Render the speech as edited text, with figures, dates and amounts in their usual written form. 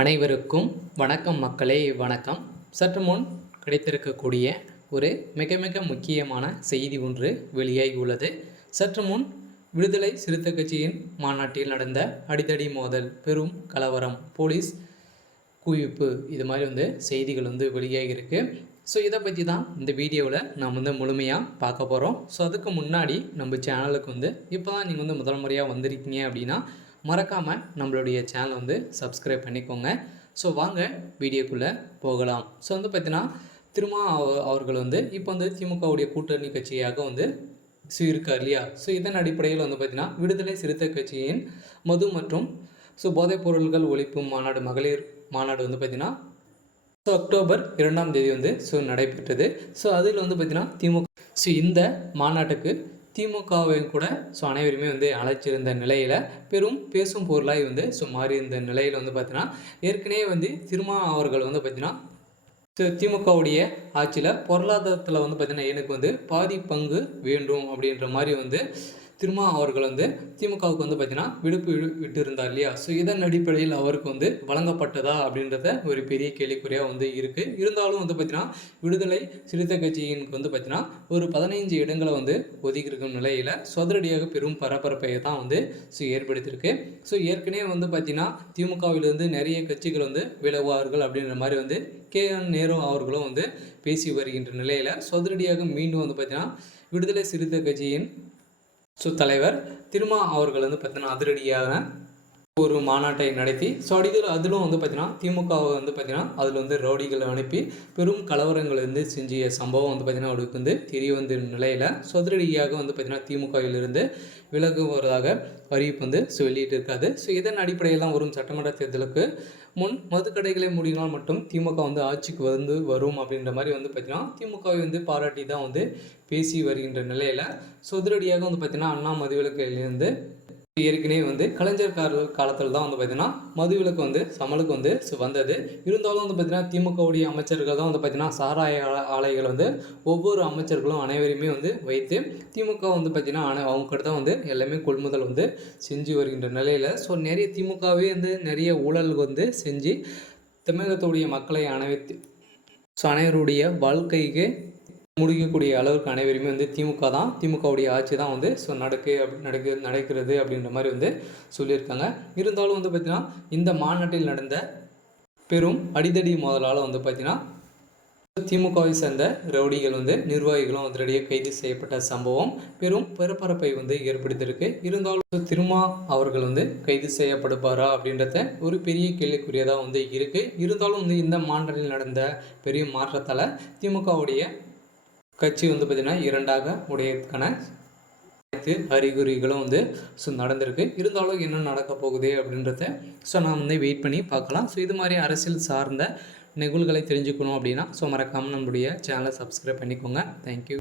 அனைவருக்கும் வணக்கம் மக்களே, வணக்கம். சற்று முன் கிடைத்திருக்கக்கூடிய ஒரு மிக மிக முக்கியமான செய்தி ஒன்று வெளியாகி உள்ளது. சற்று முன் விடுதலை சிறுத்தை கட்சியின் மாநாட்டில் நடந்த அடிதடி மோதல், பெரும் கலவரம், போலீஸ் குவிப்பு, இது மாதிரி செய்திகள் வெளியாகி இருக்கு. ஸோ இதை பற்றி தான் இந்த வீடியோவில் நாம் முழுமையாக பார்க்க போகிறோம். ஸோ அதுக்கு முன்னாடி நம்ம சேனலுக்கு இப்போ தான் நீங்கள் முதல் முறையாக வந்திருக்கீங்க அப்படின்னா மறக்காமல் நம்மளுடைய சேனலை சப்ஸ்கிரைப் பண்ணிக்கோங்க. ஸோ வாங்க வீடியோக்குள்ளே போகலாம். ஸோ பார்த்தீங்கன்னா திருமா அவர்கள் இப்போ திமுகவுடைய கூட்டணி கட்சியாக இருக்கார் இல்லையா. ஸோ இதன் அடிப்படையில் பார்த்திங்கன்னா விடுதலை சிறுத்தை கட்சியின் மது மற்றும் போதைப் பொருட்கள் ஒழிப்பு மாநாடு, மகளிர் மாநாடு பார்த்திங்கன்னா அக்டோபர் 2ஆம் தேதி நடைபெற்றது. ஸோ அதில் பார்த்திங்கன்னா திமுக இந்த மாநாட்டுக்கு திமுகவை கூட அனைவருமே அழைச்சிருந்த நிலையில் பெரும் பேசும் பொருளாக மாறி இருந்த நிலையில் பார்த்தீங்கன்னா ஏற்கனவே திருமா அவர்கள் பார்த்திங்கன்னா திமுகவுடைய ஆட்சியில் பொருளாதாரத்தில் பார்த்திங்கன்னா எனக்கு பாதி பங்கு வேண்டும் அப்படின்ற மாதிரி திருமா அவர்கள் திமுகவுக்கு பார்த்திங்கன்னா விடுப்பு விட்டு இருந்தார் இல்லையா. ஸோ இதன் அடிப்படையில் அவருக்கு வழங்கப்பட்டதா அப்படின்றத ஒரு பெரிய கேள்விக்குறியாக இருக்குது. இருந்தாலும் பார்த்திங்கன்னா விடுதலை சிறுத்தை கட்சியினுக்கு பார்த்திங்கன்னா ஒரு 15 இடங்களை ஒதுக்கியிருக்கும் நிலையில் சொதரடியாக பெரும் பரபரப்பை தான் ஏற்படுத்தியிருக்கு. ஸோ ஏற்கனவே பார்த்திங்கன்னா திமுகவிலிருந்து நிறைய கட்சிகள் விலகுவார்கள் அப்படின்ற மாதிரி KN நேரு அவர்களும் பேசி வருகின்ற நிலையில் சொதரடியாக மீண்டும் பார்த்திங்கன்னா விடுதலை சிறுத்தை கட்சியின் தலைவர் திருமா அவர்கள் பார்த்தீங்கன்னா அதிரடியான ஒரு மாநாட்டை நடத்தி அதிலும் பார்த்தீங்கன்னா திமுக பார்த்தீங்கன்னா அதில் ரவுடிகளை அனுப்பி பெரும் கலவரங்கள் செஞ்சிய சம்பவம் பார்த்தீங்கன்னா அவருக்கு தெரிய வந்த நிலையில் அதிரடியாக பார்த்தீங்கன்னா திமுகவிலிருந்து விலகுவதாக அறிவிப்பு வெளியிட்டு இருக்காது. ஸோ இதன் அடிப்படையில் தான் வரும் சட்டமன்ற தேர்தலுக்கு முன் மதுக்கடைகளை மூடினால் மட்டும் திமுக ஆட்சிக்கு வரும் அப்படின்ற மாதிரி பார்த்தீங்கன்னா திமுகவை பாராட்டி தான் பேசி வருகின்ற நிலையில் அதிரடியாக பார்த்தீங்கன்னா அண்ணா மதுவிலக்கிலிருந்து ஏற்கனவே கலைஞர் காலத்தில் தான் பார்த்தீங்கன்னா மதுவிலக்கு சமலுக்கு வந்தது. இருந்தாலும் பார்த்தீங்கன்னா திமுகவுடைய அமைச்சர்கள் தான் பார்த்தீங்கன்னா சாராய ஆலைகள் ஒவ்வொரு அமைச்சர்களும் அனைவருமே வைத்து திமுக பார்த்தீங்கன்னா அவங்க தான் எல்லாமே கொள்முதல் செஞ்சு வருகின்ற நிலையில் நிறைய திமுகவே நிறைய ஊழல் செஞ்சு தமிழகத்துடைய மக்களை அனைவருடைய வாழ்க்கைக்கு முடிக்கக்கூடிய அளவுக்கு அனைவருமே திமுக தான், திமுகவுடைய ஆட்சி தான் நடக்கிறது அப்படின்ற மாதிரி சொல்லியிருக்காங்க. இருந்தாலும் பார்த்திங்கன்னா இந்த மாநாட்டில் நடந்த பெரும் அடிதடி மோதலால் பார்த்திங்கன்னா திமுகவை சேர்ந்த ரவுடிகள் நிர்வாகிகளும் அதிரடியாக கைது செய்யப்பட்ட சம்பவம் பெரும் பரபரப்பை ஏற்படுத்தியிருக்கு. இருந்தாலும் திருமா அவர்கள் கைது செய்யப்படுவாரா அப்படின்றத ஒரு பெரிய கேள்விக்குரியதாக இருக்குது. இருந்தாலும் இந்த மாநாட்டில் நடந்த பெரிய மாற்றத்தால் திமுகவுடைய கட்சி பார்த்திங்கன்னா இரண்டாக உடையதுக்கான அனைத்து அறிகுறிகளும் நடந்திருக்கு. இருந்தாலும் என்ன நடக்க போகுது அப்படின்றத நாம் வெயிட் பண்ணி பார்க்கலாம். இது மாதிரி அரசியல் சார்ந்த நிகழ்வுகளை தெரிஞ்சுக்கணும் அப்படின்னா மறக்காமல் நம்மளுடைய சேனலை சப்ஸ்கிரைப் பண்ணிக்கோங்க. தேங்க்யூ.